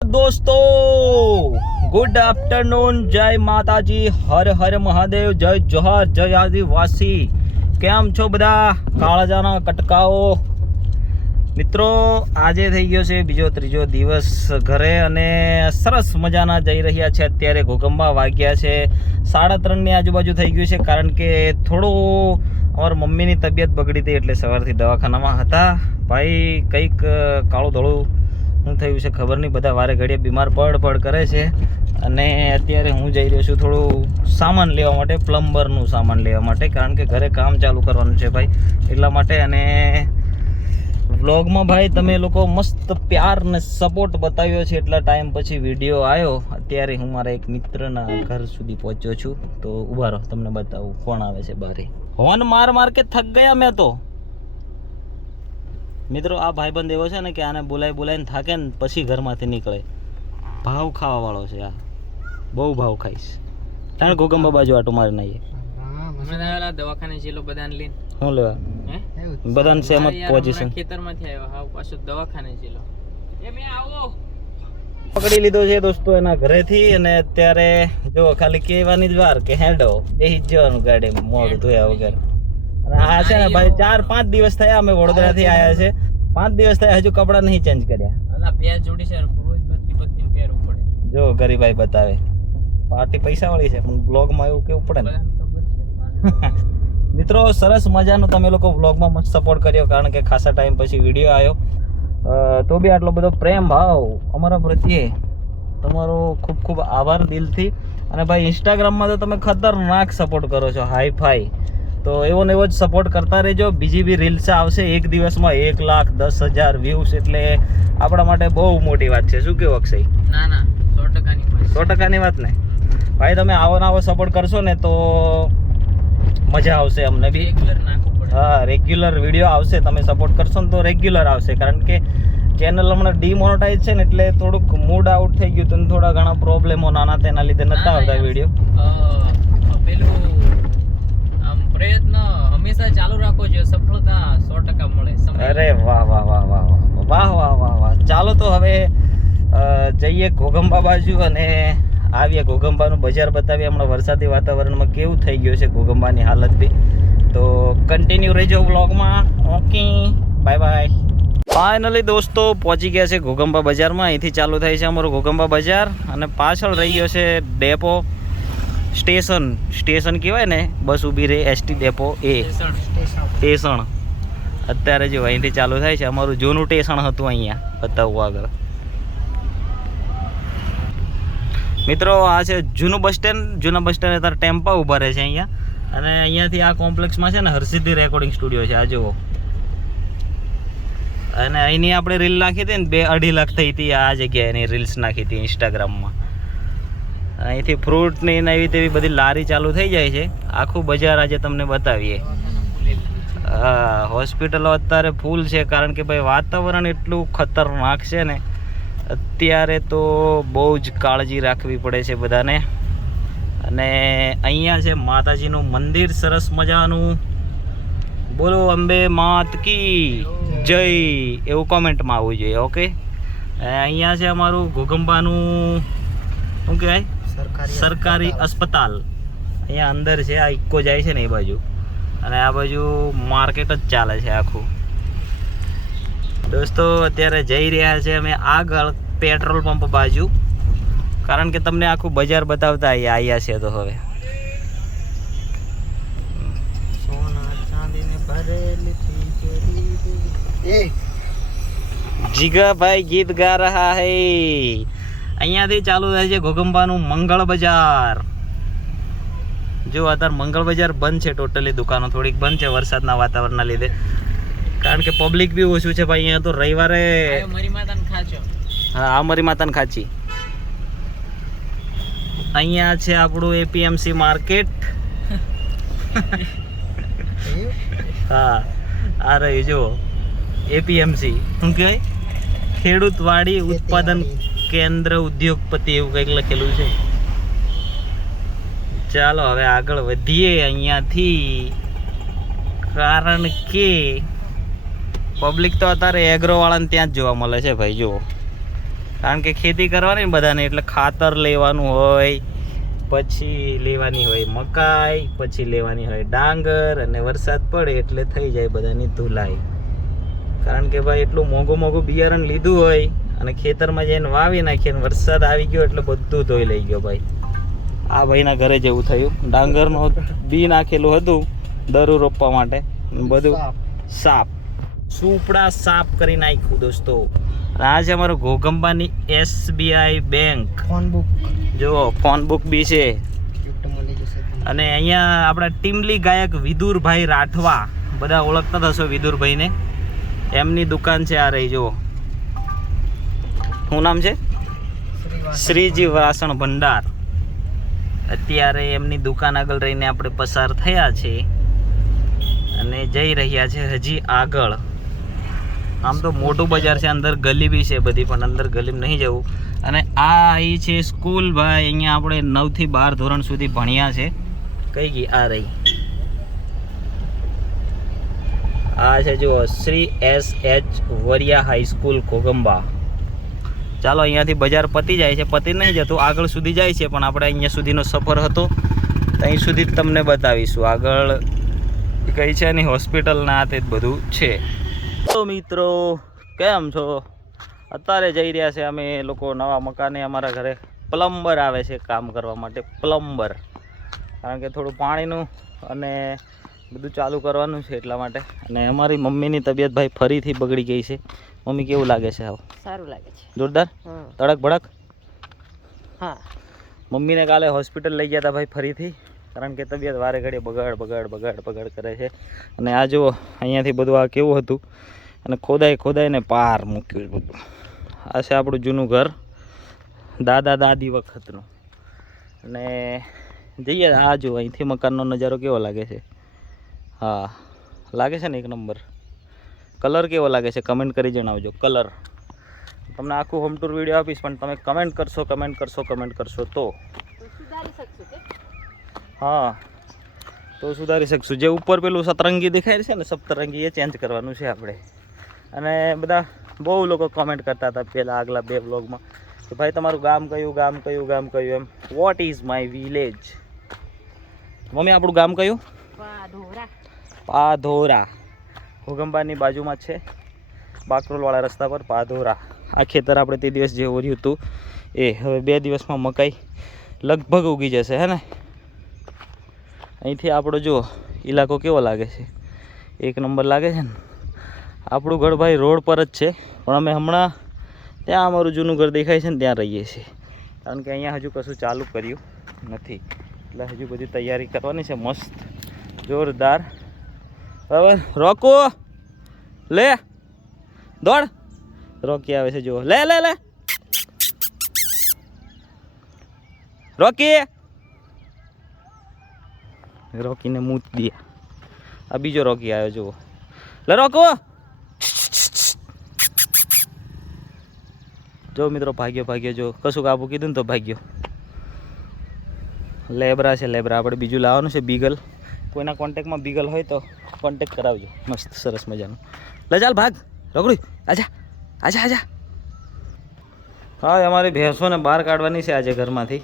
दोस्तों good afternoon, जय माताजी, हर हर महादेव, जय जोहार, जय आदिवासी। કેમ છો બધા કાળજાના કટકાઓ? મિત્રો, આજે થઈ ગયો છે બીજો ત્રીજો દિવસ ઘરે અને સરસ મજાના જઈ રહ્યા છે. અત્યારે ઘોઘંબા વાગ્યા છે 3:30 ની આજુબાજુ થઈ ગયું છે, કારણ કે થોડું અમારા મમ્મીની તબિયત બગડી હતી એટલે સવારથી દવાખાનામાં હતા. ભાઈ કંઈક કાળું ધોળું શું થયું છે ખબર નહીં, બધા વારે ઘડીએ બીમાર પડ કરે છે. અને અત્યારે હું જઈ રહ્યો છું થોડું સામાન લેવા માટે, પ્લમ્બરનું સામાન લેવા માટે, કારણ કે ઘરે કામ ચાલુ કરવાનું છે ભાઈ, એટલા માટે. અને વ્લોગમાં ભાઈ તમે લોકો મસ્ત પ્યાર ને સપોર્ટ બતાવ્યો છે, એટલા ટાઈમ પછી વિડીયો આવ્યો. અત્યારે હું મારા એક મિત્રના ઘર સુધી પહોંચ્યો છું, તો ઊભા રહો, તમને બતાવું કોણ આવે છે બારે. હોન માર કે થક ગયા મેં તો. મિત્રો, આ ભાઈબંધ એવો છે ને કે આને બોલાવીને થાકે ને પછી ઘરમાંથી નીકળે. ભાવ ખાવા વાળો છે આ, બહુ ભાવ ખાઈશ. તાણ ઘોઘંબા બાજુ આટો મારી નાઈએ. દવાખાને ચેલો બધાને લઈને શું લેવા બધાને સેમ જ પોઝિશન. ખેતરમાંથી આવ્યો હા, પાછો દવાખાને ચેલો એ મે આવો પકડી લીધો છે દોસ્તો એના ઘરેથી. અને અત્યારે જો ખાલી કહેવાની જ વાર કે હેડો બેસી જ જવાનું ગાડીમાં મોઢું ધોયા વગર. અને આ છે ને ભાઈ 4-5 દિવસ થયા અમે વડોદરાથી આવ્યા છે, 5 દિવસ થયા હજુ કપડા નહીં ચેન્જ કર્યા. અલા બે જોડી છે રોજ બધી પહેરવું પડે. જો ગરીબાઈ બતાવે પાર્ટી પૈસા વાળી છે પણ બ્લોગમાં એવું કેવું પડે ને. મિત્રો, સરસ મજાનો તમે લોકો વ્લોગમાં મસ્ત સપોર્ટ કર્યો, કારણ કે ખાસા ટાઈમ પછી વિડીયો આવ્યો. તો બી આટલો બધો પ્રેમ ભાવ અમારા પ્રત્યે તમારો ખૂબ ખૂબ આભાર દિલથી. અને ભાઈ ઇન્સ્ટાગ્રામમાં તો તમે ખતરનાક સપોર્ટ કરો છો, હાઈ ફાઈ. તો એવો ને એવો જ સપોર્ટ કરતા રહેજો. બીજી બી રીલ્સ આવશે, એક દિવસમાં 1,10,000 વ્યૂઝ, એટલે આપણા માટે બહુ મોટી વાત છે. શું કેવું અક્ષય? ના ના 100%ની વાત ને ભાઈ. તમે આવો ને આવો સપોર્ટ કરશો ને તો મજા આવશે અમને બી. રેગ્યુલર નાખવું પડે. હા, રેગ્યુલર વિડીયો આવશે. તમે સપોર્ટ કરશો ને તો રેગ્યુલર આવશે, કારણ કે ચેનલ હમણાં ડિમોનેટાઇઝ છે ને એટલે થોડુંક મૂડ આઉટ થઈ ગયું હતું, થોડા ઘણા પ્રોબ્લેમો નાના તેના લીધે નતા આવતા વિડીયો. પેલું આમ પ્રયત્ન હંમેશા ચાલુ રાખવો જોઈએ, સફળતા 100% મળે. અરે વાહ વાહ વાહ વાહ વાહ વાહ વાહ વાહ. ચાલો તો હવે જઈએ ઘોઘંબા બાજુ અને આવીએ. ઘોઘંબાનું બજાર બતાવીએ. હમણાં વરસાદી વાતાવરણમાં કેવું થઈ ગયું છે ઘોઘંબાની હાલત બી. તો કન્ટિન્યુ રહેજો વ્લોગમાં. Okay, bye bye. ફાઇનલી દોસ્તો પહોંચી ગયા છે ઘોઘંબા બજારમાં. અહીંથી ચાલુ થાય છે અમારું ઘોઘંબા બજાર, અને પાછળ રહી ગયો છે ડેપો સ્ટેશન કહેવાય ને, બસ ઊભી રહી એસટી ડેપો એ સ્ટેશન. અત્યારે જો અહીંથી ચાલુ થાય છે. અમારું જૂનું સ્ટેશન હતું, અહીંયા બતાવવું આગળ. મિત્રો, આ છે જૂનું બસ સ્ટેન્ડ. જૂના બસ સ્ટેન્ડ અત્યારે ટેમ્પા ઊભા રહે છે અહીંયા. અને અહીંયાથી આ કોમ્પ્લેક્સમાં છે ને હરસિદ્ધિ રેકોર્ડિંગ સ્ટુડિયો છે, આ જુઓ. અને અહીંની આપણે રીલ નાખી હતી ને 2-2.5 લાખ થઈ હતી આ જગ્યાએ. એની રીલ્સ નાખી હતી ઇન્સ્ટાગ્રામમાં. અહીંથી ફ્રૂટની ને એવી તેવી બધી લારી ચાલુ થઈ જાય છે. આખું બજાર આજે તમને બતાવીએ. હા, હોસ્પિટલો અત્યારે ફૂલ છે, કારણ કે ભાઈ વાતાવરણ એટલું ખતરનાક છે ને અત્યારે, તો બહુ જ કાળજી રાખવી પડે છે બધાને. અને અહીંયા છે માતાજીનું મંદિર સરસ મજાનું. બોલો અંબે માત કી જય, એવું કોમેન્ટમાં આવવું જોઈએ. ઓકે, અહીંયા છે અમારું ઘોઘંબાનું શું કહેવાય, સરકારી અસ્પતાલ. અહીંયા અંદર છે, આ ઇક્કો જાય છે ને એ બાજુ, અને આ બાજુ માર્કેટ જ ચાલે છે આખું. દોસ્તો, અત્યારે જઈ રહ્યા છે અમે આગળ પેટ્રોલ પંપ બાજુ, કારણ કે તમને આખું બજાર બતાવતા આવ્યા છે. તો હવે જીગાભાઈ ગીત ગા રહા હૈ. અહીંયાથી ચાલુ થાય છે ઘોઘંબાનું મંગળ બજાર. જો અત્યારે મંગળ બજાર બંધ છે, ટોટલી દુકાનો થોડીક બંધ છે વરસાદના વાતાવરણના લીધે, કારણ કે પબ્લિક બી ઓછું છે ભાઈ. અહીંયા તો રવિવારે હા, આ મરી માતાને ખાચી. અહીંયા છે આપણું એપીએમસી માર્કેટ. હા, આ રહ્યું જો એપીએમસી. શું કહેવાય, ખેડૂત વાડી ઉત્પાદન કેન્દ્ર ઉદ્યોગપતિ, એવું કંઈક લખેલું છે. ચાલો હવે આગળ વધીએ અહીંયાથી, કારણ કે પબ્લિક તો અત્યારે એગ્રો વાળાને ત્યાં જ જોવા મળે છે ભાઈ. જુઓ કારણ કે ખેતી કરવાની ને બધાને, એટલે ખાતર લેવાનું હોય, પછી લેવાની હોય મકાઈ, પછી લેવાની હોય ડાંગર, અને વરસાદ પડે એટલે થઈ જાય બધાની ધુલાઈ. કારણ કે ભાઈ એટલું મોંઘું બિયારણ લીધું હોય અને ખેતરમાં જઈને વાવી નાખીએ અને વરસાદ આવી ગયો એટલે બધું ધોઈ લઈ ગયો ભાઈ. આ ભાઈના ઘરે જેવું થયું. ડાંગરનું બી નાખેલું હતું દરું રોપવા માટે, બધું સાફ સુપડા સાફ કરી નાખ્યું દોસ્તો. આ છે અમારું ઘોગંબાની SBI બેંક. જો ફોન બુક બી છે. અને અહીંયા આપણા ટીમલી ગાયક વિદુરભાઈ રાઠવા, બધા ઓળખતા થશો વિદુરભાઈને. એમની દુકાન છે આ રહી. જુઓ શું નામ છે? શ્રીજી વાસણ ભંડાર. અત્યારે એમની દુકાન આગળ રહીને આપણે પસાર થયા છે અને જઈ રહ્યા છે હજી આગળ. આમ તો મોટું બજાર છે, અંદર ગલી બી છે બધી, પણ અંદર ગલીમાં નહીં જવું. અને આ અહીં છે સ્કૂલ ભાઈ. અહીંયા આપણે 9 થી 12 ધોરણ સુધી ભણ્યા છે. કઈ ગઈ? આ રહી. આ છે જુઓ શ્રી SH વરિયા હાઈસ્કૂલ ઘોગંબા. ચાલો અહીંયાથી બજાર પતી જાય છે, પતી નહીં જતું, આગળ સુધી જાય છે, પણ આપણે અહીંયા સુધીનો સફર હતો અહીં સુધી જ તમને બતાવીશું. આગળ કઈ છે નહીં, હોસ્પિટલના તે જ બધું છે. તો મિત્રો કેમ છો? અત્યારે જઈ રહ્યા છે અમે લોકો નવા મકાને. અમારા ઘરે પ્લમ્બર આવે છે કામ કરવા માટે, પ્લમ્બર. કારણ કે થોડું પાણીનું અને બધું ચાલુ કરવાનું છે એટલા માટે. અને અમારી મમ્મીની તબિયત ભાઈ ફરીથી બગડી ગઈ છે. મમ્મી કેવું લાગે છે? આવ સારું લાગે છે. જોરદાર, તડક ભડક. હા, મમ્મીને કાલે હોસ્પિટલ લઈ ગયા હતા ભાઈ ફરીથી, કારણ કે તબિયત વારે ઘડીએ બગાડ કરે છે. અને આ જુઓ અહીંયાથી બધું આ કેવું હતું, અને ખોદાઈને પાર મૂક્યું બધું. આ છે આપણું જૂનું ઘર, દાદા દાદી વખતનું. અને જઈએ આ જુઓ અહીંથી મકાનનો નજારો કેવો લાગે છે. હા લાગે છે ને એક નંબર. કલર કેવો લાગે છે કમેન્ટ કરી જણાવજો. કલર તમને આખું હોમ ટૂર વિડીયો આપીશ, પણ તમે કમેન્ટ કરશો તો હા તો સુધારી શકશું. જે ઉપર પેલું સતરંગી દેખાય છે ને, સપ્તરંગી, એ ચેન્જ કરવાનું છે આપણે. અને બધા બહુ લોકો કમેન્ટ કરતા હતા પહેલાં આગલા 2 વ્લોગમાં કે ભાઈ તમારું ગામ કયું એમ. What is my village? મમ્મી આપણું ગામ કયું? પાધોરા. ઘોગંબાની બાજુમાં જ છે, બાકરોલવાળા રસ્તા પર પાધોરા. આ ખેતર આપણે તે દિવસ જે ઓર્યું હતું એ હવે 2 દિવસમાં મકાઈ લગભગ ઉગી જશે, હે ને? અહીંથી આપણો જો ઇલાકો કેવો લાગે છે, એક નંબર લાગે છે ને. આપણું ઘર ભાઈ રોડ પર જ છે, પણ અમે હમણાં ત્યાં અમારું જૂનું ઘર દેખાય છે ને ત્યાં રહીએ છીએ. કારણ કે અહીંયા હજુ કશું ચાલુ કર્યું નથી, એટલે હજુ બધી તૈયારી કરવાની છે મસ્ત જોરદાર. બરાબર, રોકો લે, દોડ. રોકી આવે છે જુઓ, લે રોકીને મૂત દે. આ બીજો રોકી આવ્યો જુઓ, લે રોકો. જો મિત્રો ભાગ્યો જો કશું કાબુ કીધું ને તો ભાગ્યો. લેબ્રા છે, લેબ્રા. આપણે બીજું લાવવાનું છે બીગલ. કોઈના કોન્ટેક્ટમાં બીગલ હોય તો કોન્ટેક્ટ કરાવજો, મસ્ત સરસ મજાનું. લે ચાલ ભાગ રોકડી, આજા. હા અમારી ભેંસોને બહાર કાઢવાની છે આજે ઘરમાંથી,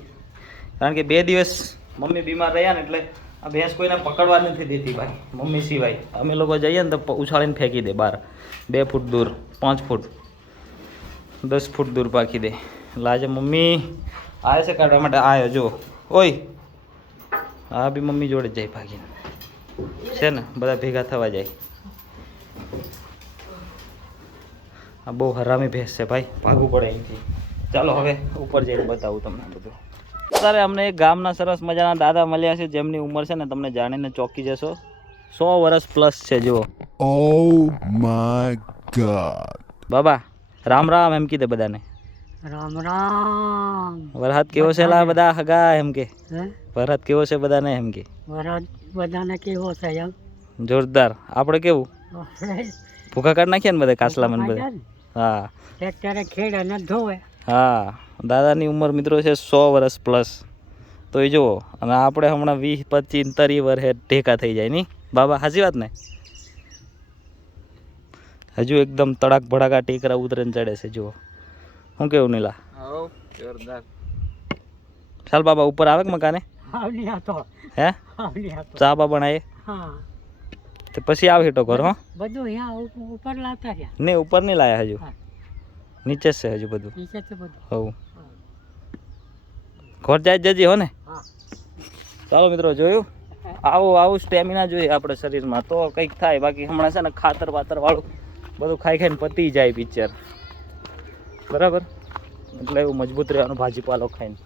કારણ કે 2 દિવસ મમ્મી બીમાર રહ્યા ને એટલે આ ભેંસ કોઈને પકડવા નથી દેતી ભાઈ, મમ્મી સિવાય. અમે લોકો જઈએ ને તો ઉછાળીને ફેંકી દે બહાર, 2 ફૂટ દૂર, 5 ફૂટ, 10 ફૂટ દૂર પાકી દે. એટલે આજે મમ્મી આવે છે કાઢવા માટે. આવ્યો જો, ઓય હા બી મમ્મી જોડે જ જાય ભાગીને, છે ને, બધા ભેગા થવા જાય. આ બહુ હરામી ભેંસ છે ભાઈ, ભાગવું પડે અહીંથી. ચાલો હવે ઉપર જઈને બતાવું તમને બધું. અત્યારે અમને એક ગામના સરસ મજાના દાદા મળ્યા છે, જેમની ઉંમર છે ને તમને જાણીને ચોંકી જશો, 100 વર્ષ પ્લસ છે. જુઓ, Oh my God. બાબા રામ રામ એમ કીધે બધાને. રામ. વરસાદ કેવો છે લા બધા હગા એમ કે? વરસાદ કેવો છે બધાને એમ કે? વરસાદ બધાને કેવો છે એમ? જોરદાર. આપણે કેવું ભૂખા કાઢ નાખ્યા ને બધા કાસલા મને બધા. હા ટ્રેક્ટરે ખેડ અને ધોવે. હા દાદાની ઉંમર મિત્રો છે 100 વર્ષ પ્લસ. તો એ જુઓ, અને આપણે હમણાં 20, 25, 30 વર્ષે ઢેકા થઈ જાય નહીં બાબા? સાચી વાત ને? હજુ એકદમ તડાક ભડાકા ટેકરા ઉતરે ને ચડે છે જુઓ. શું કેવું નીલા? હો જોરદાર. ચાલ બાબા ઉપર આવે કે મકાને? આવની હતો હે આવની હતો ચા બા બનાવીએ હા તો પછી આવી હિટો ઘર હો. બધું અહીંયા ઉપર લાવતા રહ્યા નહીં ઉપર નહીં લાયા હજુ, હા. નીચે જ છે હજુ બધું. નીચે તો બધું હવ ઘર જાય જજી હો ને. હા ચાલો મિત્રો જોયું, આવું સ્ટેમિના જોઈએ આપણે શરીરમાં તો કંઈક થાય. બાકી હમણાં છે ને ખાતર વાતર વાળું બધું ખાઈ ખાઈને પતી જાય પિક્ચર, બરાબર. એટલે એવું મજબૂત રહેવાનું ભાજીપાલો ખાઈને.